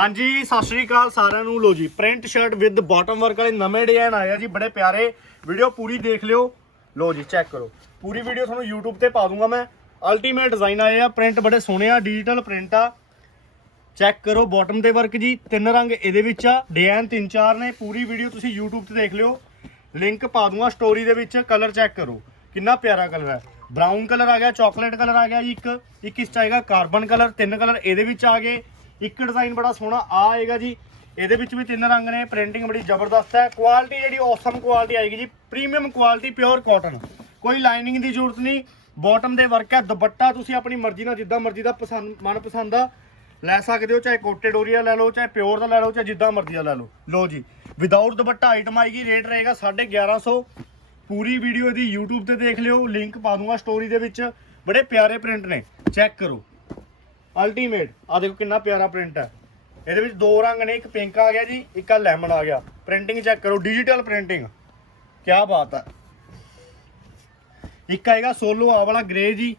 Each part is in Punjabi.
ਹਾਂਜੀ, ਸਤਿ ਸ਼੍ਰੀ ਅਕਾਲ ਸਾਰਿਆਂ ਨੂੰ। ਲੋ ਜੀ print shirt with bottom work ਵਾਲੇ ਨਵੇਂ ਡਿਜ਼ਾਈਨ ਆਏ ਆ ਜੀ, ਬੜੇ ਪਿਆਰੇ। ਵੀਡੀਓ ਪੂਰੀ ਦੇਖ ਲਿਓ। ਲੋ ਜੀ ਚੈੱਕ ਕਰੋ। ਪੂਰੀ ਵੀਡੀਓ ਤੁਹਾਨੂੰ YouTube ਤੇ ਪਾ ਦੂੰਗਾ ਮੈਂ। ਅਲਟੀਮੇਟ ਡਿਜ਼ਾਈਨ ਆਏ ਆ ਪ੍ਰਿੰਟ ਬੜੇ ਸੋਹਣੇ ਆ ਡਿਜੀਟਲ ਪ੍ਰਿੰਟ ਆ। ਚੈੱਕ ਕਰੋ ਬਾਟਮ ਤੇ ਵਰਕ ਜੀ, ਤਿੰਨ ਰੰਗ ਇਹਦੇ ਵਿੱਚ ਆ ਡਿਜ਼ਾਈਨ ਤਿੰਨ ਚਾਰ ਨੇ। ਪੂਰੀ ਵੀਡੀਓ ਤੁਸੀਂ YouTube ਤੇ ਦੇਖ ਲਿਓ। ਲਿੰਕ ਪਾ ਦੂੰਗਾ ਸਟੋਰੀ ਦੇ ਵਿੱਚ ਕਲਰ ਚੈੱਕ ਕਰੋ। ਕਿੰਨਾ ਪਿਆਰਾ ਕਲਰ ਹੈ ਬਰਾਊਨ ਕਲਰ ਆ ਗਿਆ ਚਾਕਲੇਟ ਕਲਰ ਆ ਗਿਆ ਜੀ ਇੱਕ। ਇੱਕ ਇਸ ਚ ਆਏਗਾ ਕਾਰਬਨ ਕਲਰ ਤਿੰਨ ਕਲਰ ਇਹਦੇ ਵਿੱਚ ਆ ਗਏ। ਇੱਕ ਡਿਜ਼ਾਈਨ ਬੜਾ ਸੋਹਣਾ ਆ ਆਏਗਾ ਜੀ। ਇਹਦੇ ਵਿੱਚ ਵੀ ਤਿੰਨ ਰੰਗ ਨੇ ਪ੍ਰਿੰਟਿੰਗ ਬੜੀ ਜ਼ਬਰਦਸਤ ਹੈ। ਕੁਆਲਿਟੀ ਜਿਹੜੀ ਔਸਮ ਕੁਆਲਿਟੀ ਆਏਗੀ ਜੀ ਪ੍ਰੀਮੀਅਮ ਕੁਆਲਿਟੀ ਪਿਓਰ ਕਾਟਨ ਕੋਈ ਲਾਈਨਿੰਗ ਦੀ ਜ਼ਰੂਰਤ ਨਹੀਂ ਬਾਟਮ ਦੇ ਵਰਕ ਹੈ, ਦੁਪੱਟਾ ਤੁਸੀਂ ਆਪਣੀ ਮਰਜ਼ੀ ਨਾਲ, ਜਿੱਦਾਂ ਮਰਜ਼ੀ ਦਾ ਪਸੰਦ, ਮਨਪਸੰਦ ਦਾ ਲੈ ਸਕਦੇ ਹੋ, ਚਾਹੇ ਕੋਟੇ ਡੋਰੀਆ ਲੈ ਲਓ, ਚਾਹੇ ਪਿਓਰ ਦਾ ਲੈ ਲਓ, ਚਾਹੇ ਜਿੱਦਾਂ ਮਰਜ਼ੀ ਦਾ ਲੈ ਲਓ। ਲਓ ਜੀ ਵਿਦਆਊਟ ਦੁਪੱਟਾ ਆਈਟਮ ਆਏਗੀ ਰੇਟ ਰਹੇਗਾ 1150 ਪੂਰੀ ਵੀਡੀਓ ਦੀ YouTube ਤੇ ਦੇਖ ਲਿਓ ਲਿੰਕ ਪਾ ਦੂੰਗਾ ਸਟੋਰੀ ਦੇ ਵਿੱਚ। ਬੜੇ ਪਿਆਰੇ ਪ੍ਰਿੰਟ ਨੇ ਚੈੱਕ ਕਰੋ। ਅਲਟੀਮੇਟ ਆ ਦੇਖੋ ਕਿੰਨਾ ਪਿਆਰਾ ਪ੍ਰਿੰਟ ਹੈ। ਇਹਦੇ ਵਿੱਚ ਦੋ ਰੰਗ ਨੇ, ਇੱਕ ਪਿੰਕ ਆ ਗਿਆ ਜੀ, ਇੱਕ ਆ ਲੈਮਨ ਆ ਗਿਆ। ਪ੍ਰਿੰਟਿੰਗ ਚੈੱਕ ਕਰੋ ਡਿਜੀਟਲ ਪ੍ਰਿੰਟਿੰਗ ਕੀ ਬਾਤ ਹੈ। ਇੱਕ ਆਏਗਾ ਸੋਲੋ ਆ ਵਾਲਾ ਗ੍ਰੇ ਜੀ।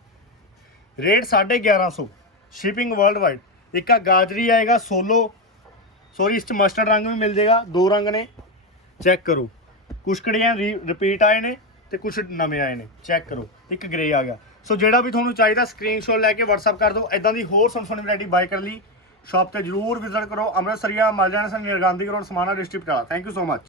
ਰੇਟ 1150 ਸ਼ਿਪਿੰਗ ਵਰਲਡ ਵਾਈਡ ਇੱਕ ਆ ਗਾਜਰੀ ਆਏਗਾ ਸੋਲੋ ਸੋਰੀ ਇਸ ਚ ਮਸਟਰਡ ਰੰਗ ਵੀ ਮਿਲ ਜਾਏਗਾ ਦੋ ਰੰਗ ਨੇ। ਚੈੱਕ ਕਰੋ। ਕੁਸ਼ਕੜੀਆਂ ਰਿਪੀਟ ਆਏ ਨੇ। ਤੇ ਕੁਛ ਨਵੇਂ ਆਏ ਨੇ। ਚੈੱਕ ਕਰੋ। ਇੱਕ ਗ੍ਰੇ ਆ ਗਿਆ। ਸੋ ਜਿਹੜਾ ਵੀ ਤੁਹਾਨੂੰ ਚਾਹੀਦਾ ਸਕਰੀਨਸ਼ਾਟ ਲੈ ਕੇ WhatsApp ਕਰ ਦਿਓ। ਇਦਾਂ ਦੀ ਹੋਰ ਸੋਹਣੀ ਸੋਹਣੀ ਵੈਰਾਈਟੀ ਬਾਈ ਕਰ ਲਈ। ਸ਼ਾਪ ਤੇ ਜਰੂਰ ਵਿਜ਼ਿਟ ਕਰੋ। ਅੰਮ੍ਰਿਤਸਰੀਆ, ਮਲਜਾਣਾ ਸਿੰਘ ਨਿਰਗਾਂਧੀ ਕਰੋੜ ਸਮਾਨਾ ਡਿਸਟ੍ਰਿਕਟ ਆ ਥੈਂਕ ਯੂ ਸੋ ਮਚ